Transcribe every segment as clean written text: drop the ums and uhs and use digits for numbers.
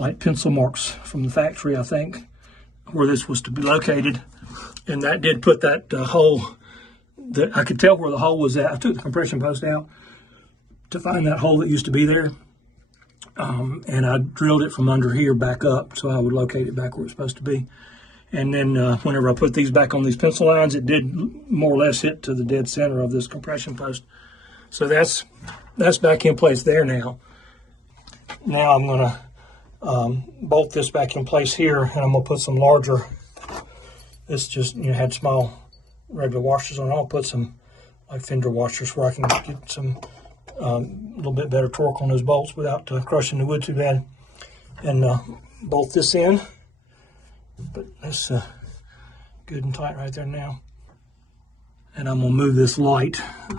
like pencil marks from the factory, I think, where this was to be located. And that did put that hole, that I could tell where the hole was at. I took the compression post out to find that hole that used to be there. And I drilled it from under here back up so I would locate it back where it's supposed to be. And then whenever I put these back on these pencil lines, it did more or less hit to the dead center of this compression post. So that's back in place there now. Now I'm going to bolt this back in place here, and I'm going to put some larger, this just, had small regular washers on it. I'll put some like fender washers where I can get some a little bit better torque on those bolts without crushing the wood too bad. And bolt this in. But that's good and tight right there now. And I'm going to move this light,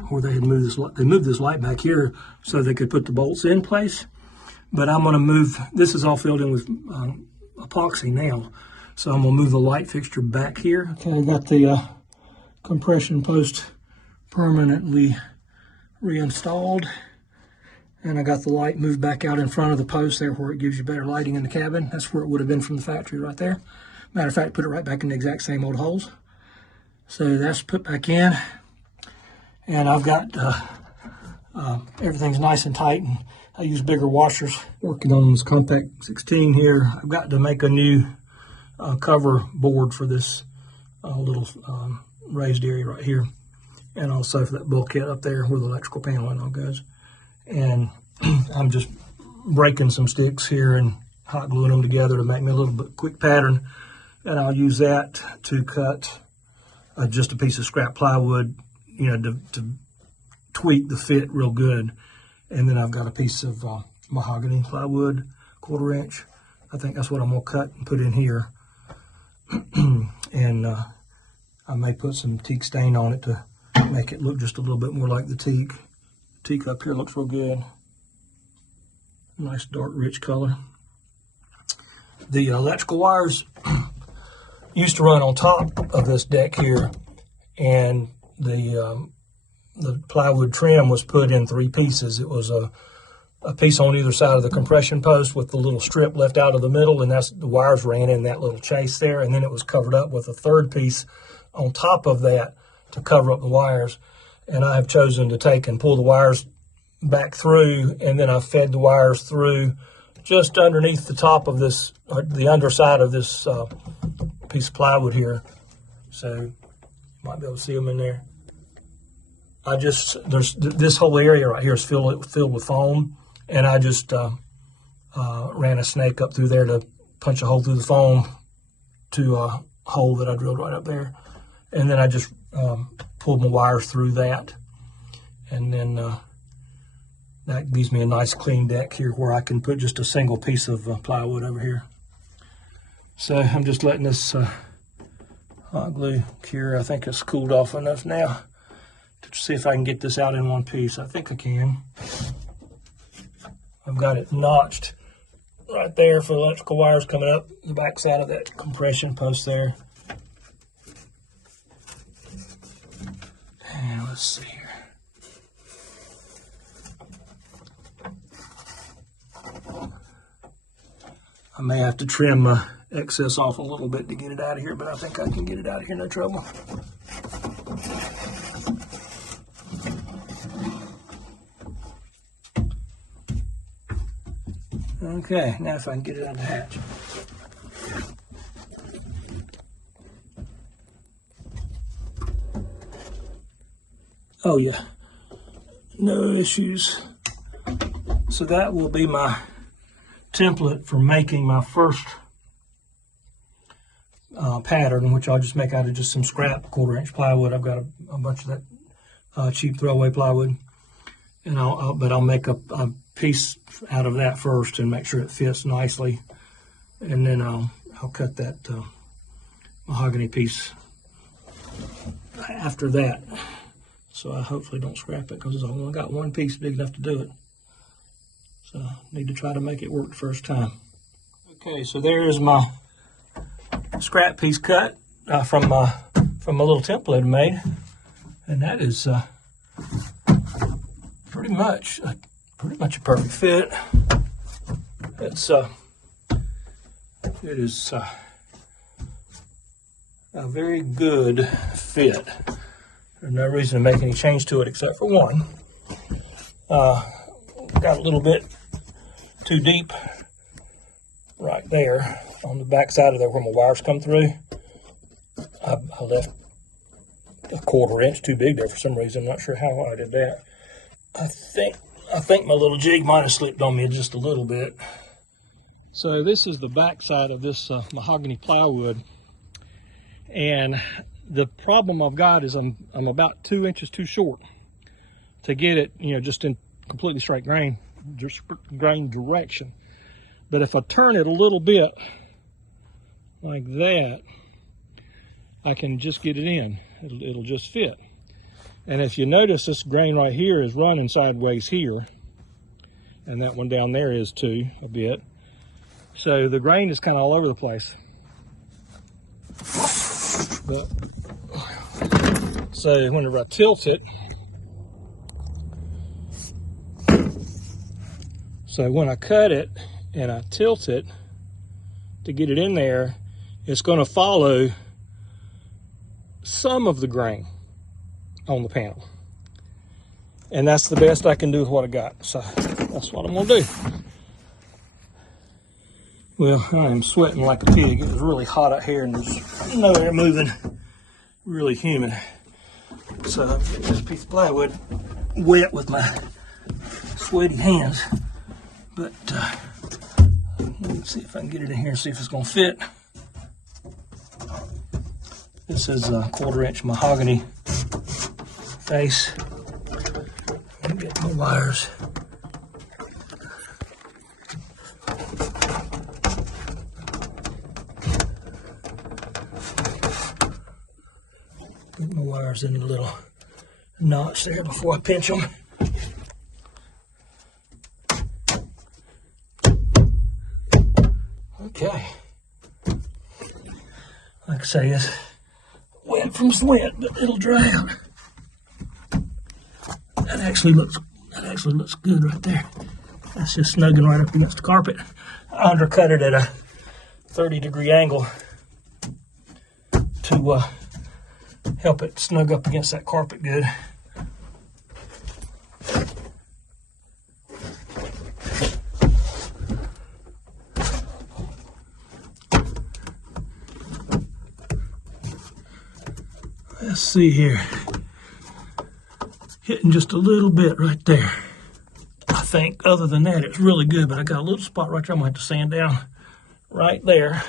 where they had moved this light. They moved this light back here so they could put the bolts in place. But I'm going to move, this is all filled in with epoxy now. So I'm going to move the light fixture back here. Okay, I got the compression post permanently reinstalled. And I got the light moved back out in front of the post there where it gives you better lighting in the cabin. That's where it would have been from the factory right there. Matter of fact, put it right back in the exact same old holes. So that's put back in. And I've got, everything's nice and tight. And I use bigger washers. Working on this Com-Pac 16 here. I've got to make a new cover board for this little raised area right here. And also for that bulkhead up there where the electrical panel and all goes. And I'm just breaking some sticks here and hot gluing them together to make me a little bit quick pattern. And I'll use that to cut just a piece of scrap plywood, to tweak the fit real good. And then I've got a piece of mahogany plywood, 1/4 inch. I think that's what I'm gonna cut and put in here. And I may put some teak stain on it to make it look just a little bit more like the teak. Teak up here looks real good. Nice dark rich color. The electrical wires used to run on top of this deck here, and the plywood trim was put in 3 pieces. It was a piece on either side of the compression post with the little strip left out of the middle, and that's the wires ran in that little chase there, and then it was covered up with a 3rd piece on top of that to cover up the wires. And I have chosen to take and pull the wires back through, and then I fed the wires through just underneath the top of this, the underside of this piece of plywood here. So you might be able to see them in there. There's this whole area right here is filled with foam, and I just ran a snake up through there to punch a hole through the foam to a hole that I drilled right up there. And then I just pulled my wires through that, and then that gives me a nice clean deck here where I can put just a single piece of plywood over here. So I'm just letting this hot glue cure. I think it's cooled off enough now to see if I can get this out in one piece. I think I can. I've got it notched right there for the electrical wires coming up the back side of that compression post there. And let's see here. I may have to trim my excess off a little bit to get it out of here, but I think I can get it out of here, no trouble. Okay, now if I can get it out of the hatch. Oh yeah, no issues. So that will be my template for making my first pattern, which I'll just make out of just some scrap 1/4 inch plywood. I've got a bunch of that cheap throwaway plywood, and I'll make a piece out of that first and make sure it fits nicely, and then I'll cut that mahogany piece after that. So I hopefully don't scrap it because I've only got one piece big enough to do it. So I need to try to make it work the first time. Okay, so there is my scrap piece cut from my little template I made, and that is pretty much a perfect fit. It's It is a very good fit. There's no reason to make any change to it except for one. Got a little bit too deep right there on the back side of there where my wires come through. I left a 1/4 inch too big there for some reason. I'm not sure how I did that. I think my little jig might have slipped on me just a little bit. So this is the back side of this mahogany plywood, and the problem I've got is I'm about 2 inches too short to get it, just in completely straight grain direction. But if I turn it a little bit like that, I can just get it in. It'll just fit. And if you notice, this grain right here is running sideways here, and that one down there is too, a bit. So the grain is kind of all over the place. But, so whenever I tilt it, so when I cut it and I tilt it to get it in there, it's going to follow some of the grain on the panel. And that's the best I can do with what I got. So that's what I'm going to do. Well, I am sweating like a pig. It was really hot out here and there's no air moving. Really humid. So I'm getting this piece of plywood wet with my sweaty hands. But let's see if I can get it in here and see if it's going to fit. This is a 1/4 inch mahogany face. Let me get my wires. Get my wires in the little notch there before I pinch them. Okay. Like I say, it's wet from sweat, but it'll dry out. That actually looks good right there. That's just snugging right up against the carpet. I undercut it at a 30-degree angle to help it snug up against that carpet good. Let's see here. Hitting just a little bit right there. I think other than that, it's really good, but I got a little spot right there I'm going to have to sand down right there.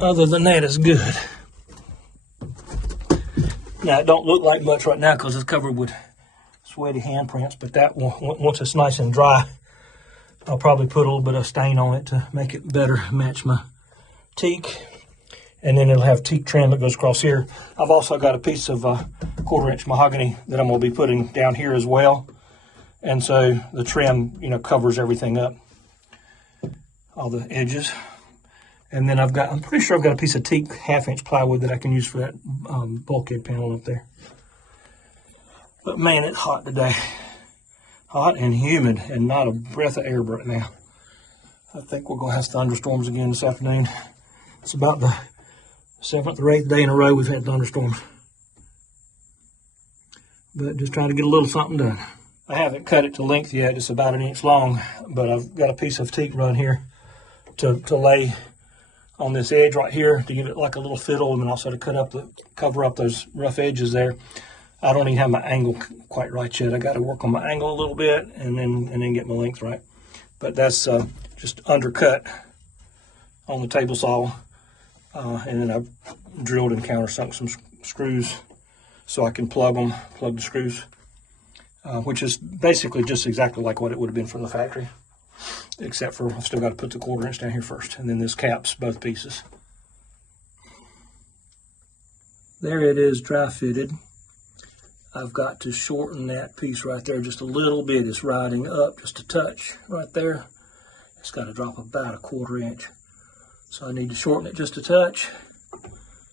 Other than that, it's good. Now, it don't look like much right now because it's covered with sweaty handprints, but that one, once it's nice and dry, I'll probably put a little bit of stain on it to make it better match my teak. And then it'll have teak trim that goes across here. I've also got a piece of 1/4 inch mahogany that I'm going to be putting down here as well. And so the trim, covers everything up, all the edges. And then I'm pretty sure I've got a piece of teak 1/2 inch plywood that I can use for that bulkhead panel up there. But man, it's hot today. Hot and humid and not a breath of air right now. I think we're going to have thunderstorms again this afternoon. It's about the 7th or 8th day in a row we've had thunderstorms. But just trying to get a little something done. I haven't cut it to length yet. It's about 1 inch long, but I've got a piece of teak run here to lay on this edge right here to give it like a little fiddle, and then also to cover up those rough edges there. I don't even have my angle quite right yet. I got to work on my angle a little bit and then get my length right. But that's just undercut on the table saw. And then I've drilled and countersunk some screws so I can plug the screws, which is basically just exactly like what it would have been from the factory, except for I've still got to put the 1/4 inch down here first, and then this caps both pieces. There it is, dry fitted. I've got to shorten that piece right there just a little bit. It's riding up just a touch right there. It's got to drop about a 1/4 inch. So I need to shorten it just a touch.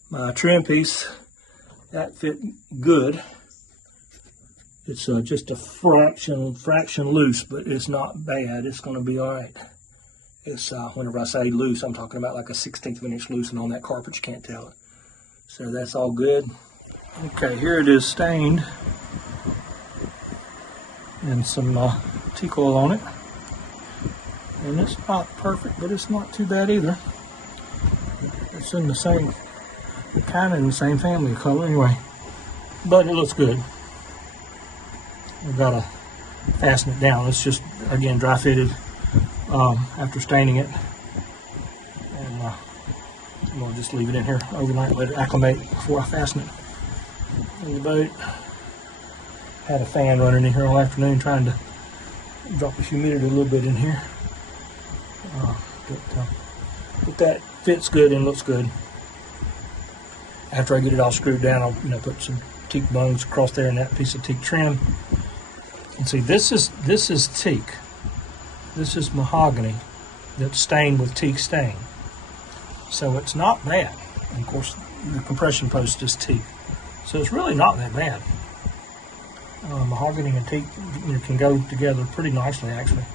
My trim piece, that fit good. It's just a fraction loose, but it's not bad. It's going to be all right. It's whenever I say loose, I'm talking about like a 1/16 of an inch loose, and on that carpet you can't tell it. So that's all good. Okay, here it is stained, and some teak oil on it. And it's not perfect, but it's not too bad either. It's in the same, kind of in the same family of color anyway, but it looks good. I've got to fasten it down. It's just, again, dry fitted after staining it, and I'm going to just leave it in here overnight, let it acclimate before I fasten it in the boat. Had a fan running in here all afternoon trying to drop the humidity a little bit in here, but that fits good and looks good. After I get it all screwed down, I'll put some teak bones across there and that piece of teak trim. And see, this is teak. This is mahogany that's stained with teak stain. So it's not bad. And of course, the compression post is teak. So it's really not that bad. Mahogany and teak can go together pretty nicely, actually.